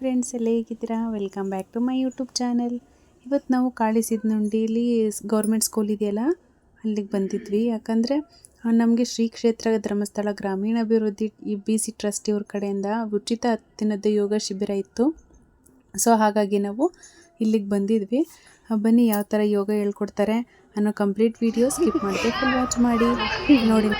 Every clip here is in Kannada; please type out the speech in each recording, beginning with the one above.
ಫ್ರೆಂಡ್ಸ್, ಎಲ್ಲ ಹೇಗಿದ್ದೀರಾ? Welcome back to my YouTube channel. ಇವತ್ತು ನಾವು ಕಾಳಿಸಿದ್ನುಂಡಿಲಿ ಗೌರ್ಮೆಂಟ್ ಸ್ಕೂಲ್ ಇದೆಯಲ್ಲ, ಅಲ್ಲಿಗೆ ಬಂದಿದ್ವಿ. ಯಾಕಂದರೆ ನಮಗೆ ಶ್ರೀ ಕ್ಷೇತ್ರ ಧರ್ಮಸ್ಥಳ ಗ್ರಾಮೀಣಾಭಿವೃದ್ಧಿ BC ಟ್ರಸ್ಟ್ ಇವ್ರ ಕಡೆಯಿಂದ ಉಚಿತ 10 ದಿನದ ಯೋಗ ಶಿಬಿರ ಇತ್ತು. ಸೊ ಹಾಗಾಗಿ ನಾವು ಇಲ್ಲಿಗೆ ಬಂದಿದ್ವಿ. ಬನ್ನಿ ಯಾವ ಥರ ಯೋಗ ಹೇಳ್ಕೊಡ್ತಾರೆ ಅನ್ನೋ ಕಂಪ್ಲೀಟ್ ವಿಡಿಯೋ ಸ್ಕಿಪ್ ಮಾಡಿದೆ ಫುಲ್ ವಾಚ್ ಮಾಡಿ ನೋಡಿ.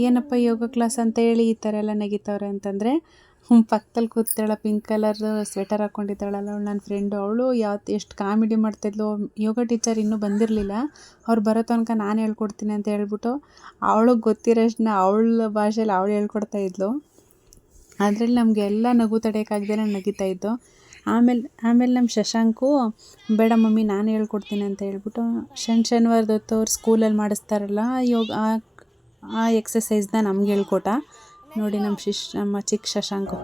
ಏನಪ್ಪ ಯೋಗ ಕ್ಲಾಸ್ ಅಂತ ಹೇಳಿ ಈ ಥರ ಎಲ್ಲ ನಗಿತವ್ರೆ ಅಂತಂದರೆ, ಪಕ್ಕದಲ್ಲಿ ಕೂತಾಳ ಪಿಂಕ್ ಕಲರ್ ಸ್ವೆಟರ್ ಹಾಕ್ಕೊಂಡಿದ್ದಾಳಲ್ಲ ಅವಳು ನನ್ನ ಫ್ರೆಂಡು. ಅವಳು ಎಷ್ಟು ಕಾಮಿಡಿ ಮಾಡ್ತಾಯಿದ್ಲು. ಯೋಗ ಟೀಚರ್ ಇನ್ನೂ ಬಂದಿರಲಿಲ್ಲ. ಅವ್ರು ಬರೋ ತನಕ ನಾನು ಹೇಳ್ಕೊಡ್ತೀನಿ ಅಂತ ಹೇಳ್ಬಿಟ್ಟು ಅವಳಿಗೆ ಗೊತ್ತಿರೋಷ್ಟನ್ನ ಅವಳ ಭಾಷೆಯಲ್ಲಿ ಅವಳು ಹೇಳ್ಕೊಡ್ತಾಯಿದ್ಲು. ಅದರಲ್ಲಿ ನಮಗೆಲ್ಲ ನಗು ತಡೆಯೋಕ್ಕಾಗದೇ ನಗಿತಾಯಿದ್ದು. ಆಮೇಲೆ ನಮ್ಮ ಶಶಾಂಕು ಬೇಡ ಮಮ್ಮಿ ನಾನು ಹೇಳ್ಕೊಡ್ತೀನಿ ಅಂತ ಹೇಳ್ಬಿಟ್ಟು ಶನಿವಾರದ ಹೊತ್ತು ಅವ್ರು ಸ್ಕೂಲಲ್ಲಿ ಮಾಡಿಸ್ತಾರಲ್ಲ ಯೋಗ, ಆ ಎಕ್ಸಸೈಸ್ನ ನಮ್ಗೆ ಹೇಳ್ಕೊಟ್ಟ. ನೋಡಿ ನಮ್ಮ ಚಿಕ್ಕ ಶಶಾಂಕು.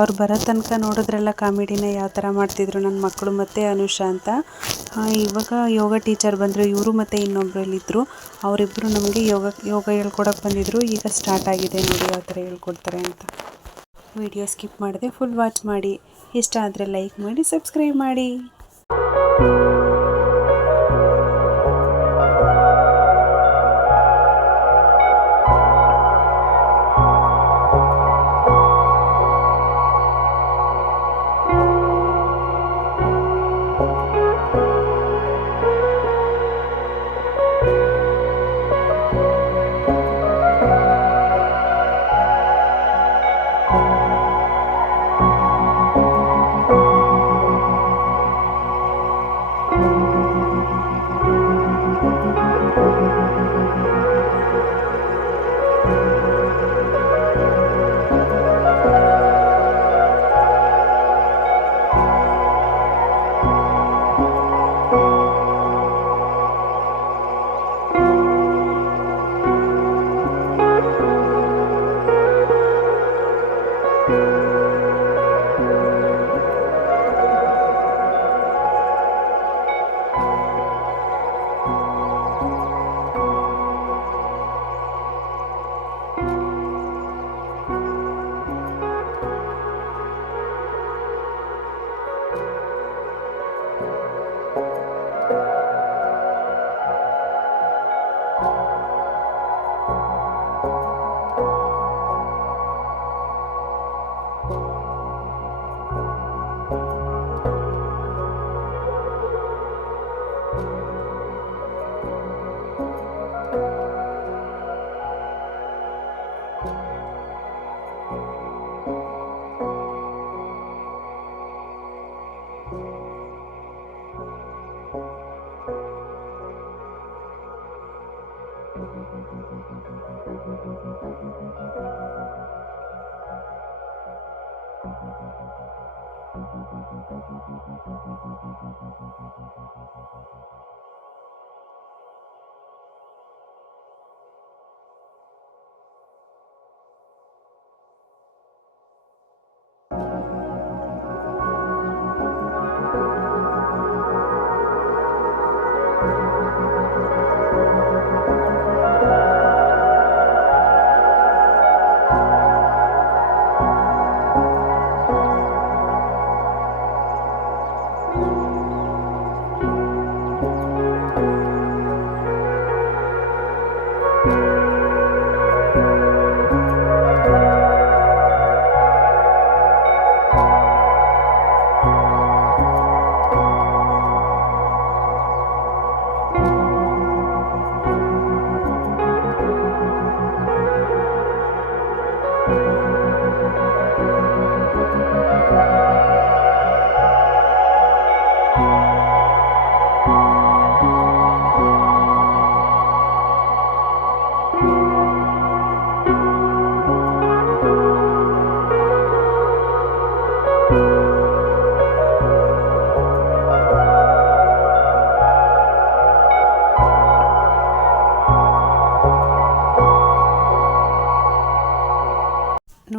ಅವ್ರು ಬರೋ ತನಕ ನೋಡಿದ್ರೆಲ್ಲ ಕಾಮಿಡಿನ ಯಾವ ಥರ ಮಾಡ್ತಿದ್ರು ನನ್ನ ಮಕ್ಕಳು ಮತ್ತು ಅನುಷಾ ಅಂತ. ಇವಾಗ ಯೋಗ ಟೀಚರ್ ಬಂದರು. ಇವರು ಮತ್ತು ಇನ್ನೊಬ್ಬರಲ್ಲಿದ್ದರು. ಅವರಿಬ್ಬರು ನಮಗೆ ಯೋಗ ಹೇಳ್ಕೊಡೋಕೆ ಬಂದಿದ್ದರು. ಈಗ ಸ್ಟಾರ್ಟ್ ಆಗಿದೆ ನೋಡಿ ಯಾವ ಥರ ಹೇಳ್ಕೊಡ್ತಾರೆ ಅಂತ. ವಿಡಿಯೋ ಸ್ಕಿಪ್ ಮಾಡಿದೆ ಫುಲ್ ವಾಚ್ ಮಾಡಿ. ಇಷ್ಟ ಆದರೆ ಲೈಕ್ ಮಾಡಿ, ಸಬ್ಸ್ಕ್ರೈಬ್ ಮಾಡಿ.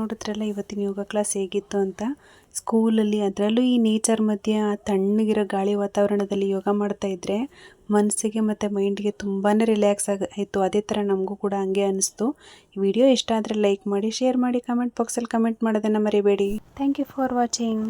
ನೋಡಿದ್ರಲ್ಲ ಇವತ್ತಿನ ಯೋಗ ಕ್ಲಾಸ್ ಹೇಗಿತ್ತು ಅಂತ. ಸ್ಕೂಲಲ್ಲಿ ಅದರಲ್ಲೂ ಈ ನೇಚರ್ ಮಧ್ಯೆ ಆ ತಣ್ಣಗಿರೋ ಗಾಳಿ ವಾತಾವರಣದಲ್ಲಿ ಯೋಗ ಮಾಡ್ತಾ ಇದ್ದರೆ ಮನಸ್ಸಿಗೆ ಮತ್ತು ಮೈಂಡ್ಗೆ ತುಂಬಾ ರಿಲ್ಯಾಕ್ಸ್ ಆಯಿತು. ಅದೇ ಥರ ನಮಗೂ ಕೂಡ ಹಂಗೆ ಅನ್ನಿಸ್ತು. ಈ ವಿಡಿಯೋ ಇಷ್ಟ ಆದರೆ ಲೈಕ್ ಮಾಡಿ, ಶೇರ್ ಮಾಡಿ, ಕಮೆಂಟ್ ಬಾಕ್ಸಲ್ಲಿ ಕಮೆಂಟ್ ಮಾಡೋದನ್ನು ಮರಿಬೇಡಿ. Thank you for watching.